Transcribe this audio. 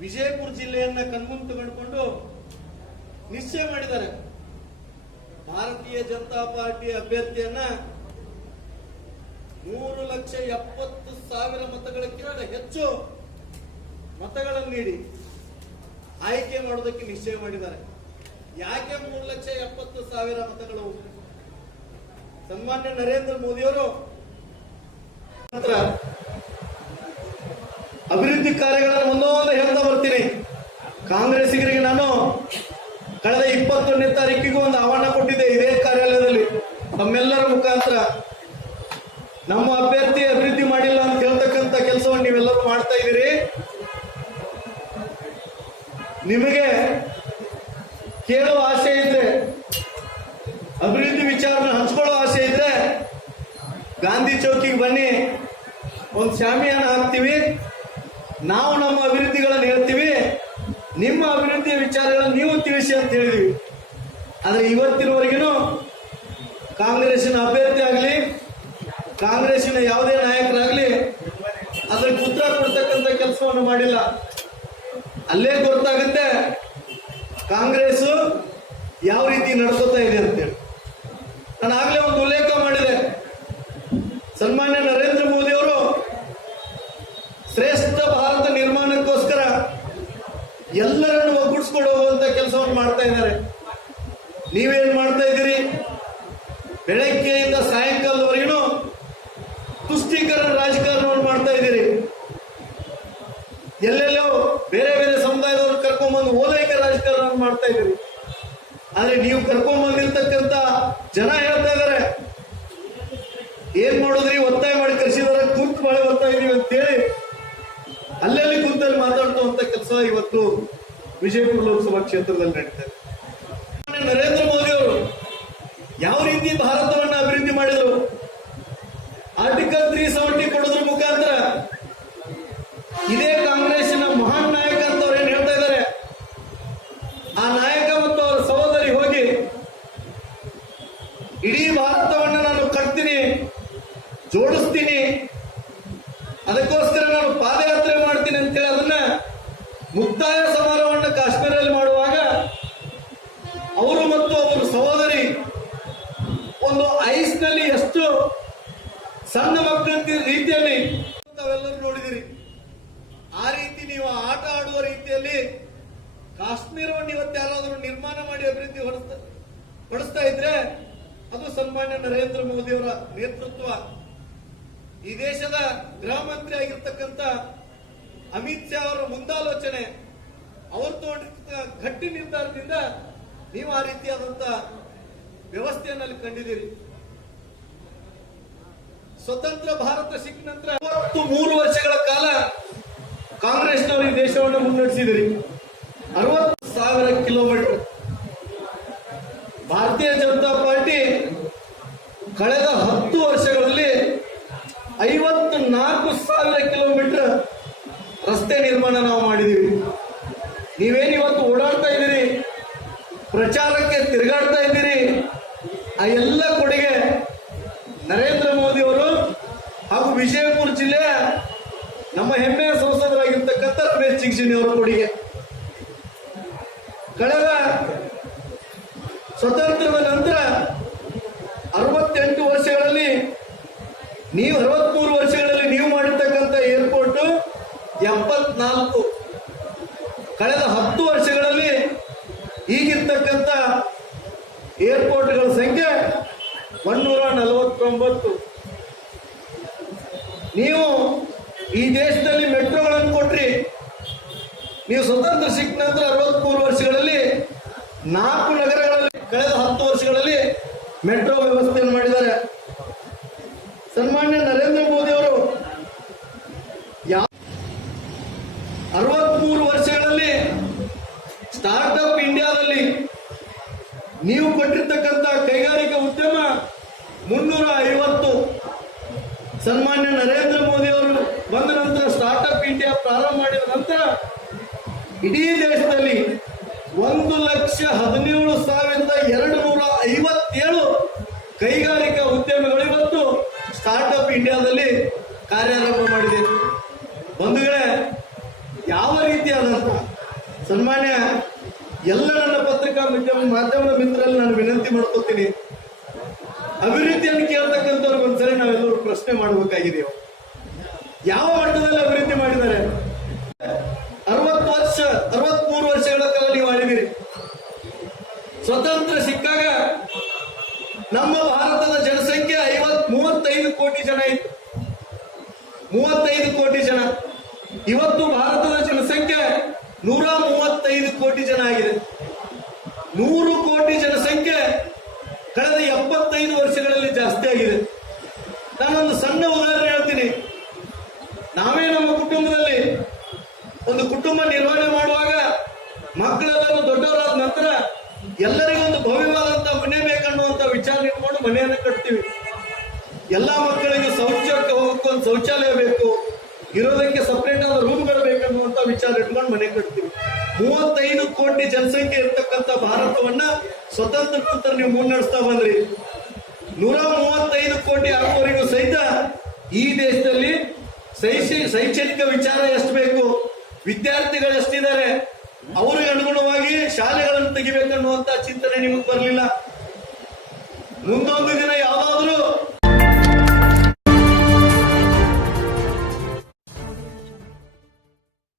ವಿಜಯಪುರ ಜಿಲ್ಲೆಯನ್ನ ಕಣ್ಮುಂದು ತಗೊಂಡ್ಕೊಂಡು ನಿಶ್ಚಯ ಮಾಡಿದ್ದಾರೆ. ಭಾರತೀಯ ಜನತಾ ಪಾರ್ಟಿ ಅಭ್ಯರ್ಥಿಯನ್ನ ಮೂರು ಲಕ್ಷ ಎಪ್ಪತ್ತು ಸಾವಿರ ಮತಗಳಕ್ಕಿಂತ ಹೆಚ್ಚು ಮತಗಳನ್ನು ನೀಡಿ ಆಯ್ಕೆ ಮಾಡೋದಕ್ಕೆ ನಿಶ್ಚಯ ಮಾಡಿದ್ದಾರೆ. ಯಾಕೆ ಮೂರು ಲಕ್ಷ ಎಪ್ಪತ್ತು ಸಾವಿರ ಮತಗಳು? ಸನ್ಮಾನ್ಯ ನರೇಂದ್ರ ಮೋದಿಯವರು ಅಭಿವೃದ್ಧಿ ಕಾರ್ಯಗಳನ್ನು ಒಂದೊಂದು ಹೇಳ್ತಾ ಬರ್ತೀನಿ. ಕಾಂಗ್ರೆಸ್ಸಿಗರಿಗೆ ನಾನು ಕಳೆದ ಇಪ್ಪತ್ತೊಂದನೇ ತಾರೀಕಿಗೂ ಒಂದು ಆಹ್ವಾನ ಕೊಟ್ಟಿದ್ದೆ ಇದೇ ಕಾರ್ಯಾಲಯದಲ್ಲಿ. ನಮ್ಮೆಲ್ಲರ ಮುಖಾಂತರ. ನಮ್ಮ ಅಭ್ಯರ್ಥಿ ಅಭಿವೃದ್ಧಿ ಮಾಡಿಲ್ಲ ಅಂತ ಹೇಳ್ತಕ್ಕಂಥ ಕೆಲಸವನ್ನು ನೀವೆಲ್ಲರೂ ಮಾಡ್ತಾ ಇದ್ದೀರಿ. ನಿಮಗೆ ಕೇಳುವ ಆಸೆ ಇದ್ರೆ, ಅಭಿವೃದ್ಧಿ ವಿಚಾರನ ಹಂಚ್ಕೊಳ್ಳೋ ಆಸೆ ಇದ್ರೆ, ಗಾಂಧಿ ಚೌಕಿಗೆ ಬನ್ನಿ. ಒಂದು ಶಾಮಿಯಾನ ಹಾಕ್ತೀವಿ. ನಾವು ನಮ್ಮ ಅಭಿವೃದ್ಧಿಗಳನ್ನು ಹೇಳ್ತೀವಿ, ನಿಮ್ಮ ಅಭಿವೃದ್ಧಿಯ ವಿಚಾರಗಳನ್ನು ನೀವು ತಿಳಿಸಿ ಅಂತ ಹೇಳಿದ್ವಿ. ಆದರೆ ಇವತ್ತಿನವರೆಗೂ ಕಾಂಗ್ರೆಸ್ನ ಅಭ್ಯರ್ಥಿ ಆಗಲಿ, ಕಾಂಗ್ರೆಸ್ಸಿನ ಯಾವುದೇ ನಾಯಕರಾಗಲಿ ಅದಕ್ಕೆ ಉತ್ತರ ಕೊಡ್ತಕ್ಕಂಥ ಕೆಲಸವನ್ನು ಮಾಡಿಲ್ಲ. ಅಲ್ಲೇ ಗೊತ್ತಾಗುತ್ತೆ ಕಾಂಗ್ರೆಸ್ ಯಾವ ರೀತಿ ನಡ್ಕೋತಾ ಇದೆ ಅಂತೇಳಿ ನಾನು ಆಗಲೇ ಒಂದು ಉಲ್ಲೇಖ ಮಾಡಿದೆ. ಸನ್ಮಾನ್ಯ ನರೇಂದ್ರ ಮೋದಿ ಅವರು ಶ್ರೇಷ್ಠ ಎಲ್ಲರನ್ನು ಒಗ್ಗೂಡಿಸ್ಕೊಂಡು ಹೋಗುವಂತ ಕೆಲಸವನ್ನು ಮಾಡ್ತಾ ಇದ್ದಾರೆ. ನೀವೇನ್ ಮಾಡ್ತಾ ಇದ್ದೀರಿ? ಬೆಳಗ್ಗೆಯಿಂದ ಸಾಯಂಕಾಲದವರೆಗೂ ತುಷ್ಟೀಕರಣ ರಾಜಕಾರಣವನ್ನು ಮಾಡ್ತಾ ಇದ್ದೀರಿ. ಎಲ್ಲೆಲ್ಲೋ ಬೇರೆ ಬೇರೆ ಸಮುದಾಯದವ್ರು ಕರ್ಕೊಂಡ್ಬಂದು ಓಲೈಕೆ ರಾಜಕಾರಣ ಮಾಡ್ತಾ ಇದ್ದೀರಿ. ಆದ್ರೆ ನೀವು ಕರ್ಕೊಂಡ್ ಬಂದಿರ್ತಕ್ಕಂತ ಜನ ಹೇಳ್ತಾ ಇದಾರೆ ಏನ್ ಮಾಡಿದ್ರಿ? ಒತ್ತಾಯ ಮಾಡಿ ಕರೆಸಿದಾರೆ ಕುಂತು ಮಾಡಿ ಬರ್ತಾ ಇದೀವಿ ಅಂತೇಳಿ ಅಲ್ಲಲ್ಲಿ ಕುಂತಲ್ಲಿ ಮಾತಾಡ್ತುವಂತ ಕೆಲಸ ಇವತ್ತು ವಿಜಯಪುರ ಲೋಕಸಭಾ ಕ್ಷೇತ್ರದಲ್ಲಿ ನಡೀತಾ ನರೇಂದ್ರ ಮೋದಿ ಅವರು ಯಾವ ರೀತಿ ಭಾರತವನ್ನ ಅಭಿವೃದ್ಧಿ ಮಾಡಿದರು? ಆರ್ಟಿಕಲ್ ತ್ರೀ ಸೆವೆಂಟಿ ಕೊಡೋದ್ರ ಮುಖಾಂತರ ಇದೇ ಕಾಂಗ್ರೆಸ್ನ ಮಹಾನ್ ನಾಯಕ ಅಂತ ಅವ್ರು ಏನ್ ಹೇಳ್ತಾ ಇದ್ದಾರೆ? ಆ ನಾಯಕ ಮತ್ತು ಅವರ ಸಹೋದರಿ ಹೋಗಿ, ಇಡೀ ಭಾರತವನ್ನ ನಾನು ಕಟ್ತೀನಿ, ಜೋಡಿಸ್ತೀನಿ ಐಸ್ ಎಷ್ಟು ಸಣ್ಣ ಮಕ್ಕಳ ರೀತಿಯಲ್ಲಿ ತಾವೆಲ್ಲರೂ ನೋಡಿದಿರಿ. ಆ ರೀತಿ ನೀವು ಆಟ ಆಡುವ ರೀತಿಯಲ್ಲಿ ಕಾಶ್ಮೀರವನ್ನು ಇವತ್ತು ಯಾರಾದರೂ ನಿರ್ಮಾಣ ಮಾಡಿ ಅಭಿವೃದ್ಧಿ ಪಡಿಸ್ತಾ ಇದ್ರೆ ಅದು ಸನ್ಮಾನ್ಯ ನರೇಂದ್ರ ಮೋದಿ ಅವರ ನೇತೃತ್ವ. ಈ ದೇಶದ ಗೃಹ ಮಂತ್ರಿ ಆಗಿರ್ತಕ್ಕಂಥ ಅಮಿತ್ ಶಾ ಅವರ ಮುಂದಾಲೋಚನೆ, ಅವರು ತೋಟ ಗಟ್ಟಿ ನಿರ್ಧಾರದಿಂದ ನೀವು ಆ ರೀತಿಯಾದಂತ ವ್ಯವಸ್ಥೆಯನ್ನು ಅಲ್ಲಿ ಕಂಡಿದ್ದೀರಿ. ಸ್ವತಂತ್ರ ಭಾರತ ಸಿಕ್ಕ ನಂತರ ಮೂವತ್ತು ಮೂರು ವರ್ಷಗಳ ಕಾಲ ಕಾಂಗ್ರೆಸ್ನವರು ಈ ದೇಶವನ್ನು ಮುನ್ನಡೆಸಿದಿರಿ. ಅರವತ್ತು ಸಾವಿರ ಕಿಲೋಮೀಟರ್. ಭಾರತೀಯ ಜನತಾ ಪಾರ್ಟಿ ಕಳೆದ ಹತ್ತು ವರ್ಷಗಳಲ್ಲಿ ಐವತ್ತು ನಾಲ್ಕು ಸಾವಿರ ಕಿಲೋಮೀಟರ್ ರಸ್ತೆ ನಿರ್ಮಾಣ ನಾವು ಮಾಡಿದೀವಿ ನೀವೇನು ಇವತ್ತು ಓಡಾಡ್ತಾ ಇದ್ದೀರಿ? ಪ್ರಚಾರಕ್ಕೆ ತಿರುಗಾಡ್ತಾ ಇದ್ದೀರಿ? ಆ ಎಲ್ಲ ಕೊಡುಗೆ ನರೇಂದ್ರ ಮೋದಿ ಅವರು ಹಾಗೂ ವಿಜಯಪುರ ಜಿಲ್ಲೆ ನಮ್ಮ ಹೆಮ್ಮೆಯ ಸಂಸದರಾಗಿರ್ತಕ್ಕಂಥ ರಮೇಶ್ ಚಿಂಗ್ಸಿನಿ ಅವರ ಕೊಡುಗೆ. ಕಳೆದ ಸ್ವತಂತ್ರದ ನಂತರ ಅರವತ್ತೆಂಟು ವರ್ಷಗಳಲ್ಲಿ ನೀವು, ಅರವತ್ಮೂರು ವರ್ಷಗಳಲ್ಲಿ ನೀವು ಮಾಡಿರ್ತಕ್ಕಂಥ ಏರ್ಪೋರ್ಟ್ ಎಪ್ಪತ್ನಾಲ್ಕು ಕಳೆದ ಹತ್ತು ವರ್ಷಗಳಲ್ಲಿ ಈಗಿರ್ತಕ್ಕಂಥ ಏರ್ಪೋರ್ಟ್ಗಳ ಸಂಖ್ಯೆ ಒನ್ನೂರ ನಲವತ್ತೊಂಬತ್ತು. ನೀವು ಈ ದೇಶದಲ್ಲಿ ಮೆಟ್ರೋಗಳನ್ನು ಕೊಟ್ರಿ, ನೀವು ಸ್ವತಂತ್ರ ಸಿಕ್ಕ ನಂತರ ಅರವತ್ಮೂರು ವರ್ಷಗಳಲ್ಲಿ, ನಾಲ್ಕು ನಗರಗಳಲ್ಲಿ, ಕಳೆದ ಹತ್ತು ವರ್ಷಗಳಲ್ಲಿ ಮೆಟ್ರೋ ವ್ಯವಸ್ಥೆಯನ್ನು ಮಾಡಿದ್ದಾರೆ. ಸನ್ಮಾನ್ಯ ನರೇಂದ್ರ ಮೋದಿ ಅವರು ಯಾವ ಅರವತ್ಮೂರು ವರ್ಷಗಳಲ್ಲಿ ಸ್ಟಾರ್ಟ್ಅಪ್ ಇಂಡಿಯಾದಲ್ಲಿ ನೀವು ಕೊಟ್ಟಿರ್ತಕ್ಕಂಥ ಕೈಗಾರಿಕಾ ಉದ್ಯಮ ಮುನ್ನೂರ ಐವತ್ತು ಸನ್ಮಾನ್ಯ ನರೇಂದ್ರ ಮೋದಿ ಅವರು ಬಂದ ನಂತರ ಸ್ಟಾರ್ಟ್ಅಪ್ ಇಂಡಿಯಾ ಪ್ರಾರಂಭ ಮಾಡಿದ ನಂತರ ಇಡೀ ದೇಶದಲ್ಲಿ ಒಂದು ಲಕ್ಷ ಹದಿನೇಳು ಸಾವಿರದ ಎರಡು ನೂರ ಐವತ್ತೇಳು ಕೈಗಾರಿಕಾ ಉದ್ಯಮಿಗಳು ಇವತ್ತು ಸ್ಟಾರ್ಟ್ಅಪ್ ಇಂಡಿಯಾದಲ್ಲಿ ಕಾರ್ಯಾರಂಭ ಮಾಡಿದೆ. ಬಂಧುಗಳೇ, ಯಾವ ರೀತಿ ರೀತಿಯಾದಂತ ಸನ್ಮಾನ್ಯ ಎಲ್ಲ ನನ್ನ ಪತ್ರಿಕಾ ಮಾಧ್ಯಮ ಮಿತ್ರರಲ್ಲಿ ನಾನು ವಿನಂತಿ ಮಾಡ್ಕೋತೀನಿ. ಅಭಿವೃದ್ಧಿಯನ್ನು ಕೇಳ್ತಕ್ಕಂಥವ್ರಿಗೆ ಒಂದ್ಸರಿ ನಾವೆಲ್ಲರೂ ಪ್ರಶ್ನೆ ಮಾಡಬೇಕಾಗಿದೆ. ಯಾವ ಮಟ್ಟದಲ್ಲಿ ಅಭಿವೃದ್ಧಿ ಮಾಡಿದ್ದಾರೆ? ಅರವತ್ತು ವರ್ಷ, ಅರವತ್ಮೂರು ವರ್ಷಗಳ ಕಾಲ ನೀವು ಆಳಿದಿರಿ ಸ್ವತಂತ್ರ ಸಿಕ್ಕಾಗ ನಮ್ಮ ಭಾರತದ ಜನಸಂಖ್ಯೆ ಐವತ್ ಮೂವತ್ತೈದು ಕೋಟಿ ಜನ ಇತ್ತು. ಮೂವತ್ತೈದು ಕೋಟಿ ಜನ. ಇವತ್ತು ಭಾರತದ ಜನಸಂಖ್ಯೆ ನೂರ ಮೂವತ್ತೈದು ಕೋಟಿ ಜನ ಆಗಿದೆ. ನೂರು ಕೋಟಿ ಜನಸಂಖ್ಯೆ ಕಳೆದ ಎಪ್ಪತ್ತೈದು ವರ್ಷಗಳಲ್ಲಿ ಜಾಸ್ತಿ ಆಗಿದೆ. ನಾನೊಂದು ಸಣ್ಣ ಉದಾಹರಣೆ ಹೇಳ್ತೀನಿ. ನಾವೇ ನಮ್ಮ ಕುಟುಂಬದಲ್ಲಿ ಒಂದು ಕುಟುಂಬ ನಿರ್ವಹಣೆ ಮಾಡುವಾಗ ಮಕ್ಕಳೆಲ್ಲರೂ ದೊಡ್ಡವರಾದ ನಂತರ ಎಲ್ಲರಿಗೂ ಒಂದು ಭವ್ಯವಾದಂತ ಮನೆ ಬೇಕನ್ನುವಂತ ವಿಚಾರ ಇಟ್ಕೊಂಡು ಮನೆಯನ್ನು ಕಟ್ತೀವಿ. ಎಲ್ಲಾ ಮಕ್ಕಳಿಗೆ ಶೌಚಕ್ಕೆ ಹೋಗಕ್ಕೆ ಒಂದು ಶೌಚಾಲಯ ಬೇಕು. ಇರೋದಕ್ಕೆ ಸಪ್ರೇಟ್ ಆದ ರೂಮ್ಗಳು ಬೇಕನ್ನುವಂತ ವಿಚಾರ ಇಟ್ಕೊಂಡು ಮನೆ ಕಟ್ತೀವಿ. ಮೂವತ್ತೈದು ಕೋಟಿ ಜನಸಂಖ್ಯೆ ಇರ್ತಕ್ಕಂಥ ಭಾರತವನ್ನ ಸ್ವತಂತ್ರ ನಂತರ ನೀವು ಮುನ್ನಡೆಸ್ತಾ ಬಂದ್ರಿ. ನೂರ ಮೂವತ್ತೈದು ಕೋಟಿ ಆಗುವವರೆಗೂ ಸಹಿತ ಈ ದೇಶದಲ್ಲಿ ಶೈಕ್ಷ, ಶೈಕ್ಷಣಿಕ ವಿಚಾರ ಎಷ್ಟು ಬೇಕು, ವಿದ್ಯಾರ್ಥಿಗಳು ಎಷ್ಟಿದ್ದಾರೆ ಅವ್ರಿಗೆ ಅನುಗುಣವಾಗಿ ಶಾಲೆಗಳನ್ನು ತೆಗಿಬೇಕನ್ನುವಂತ ಚಿಂತನೆ ನಿಮಗೆ ಬರಲಿಲ್ಲ. ಮುಂದೊಂದು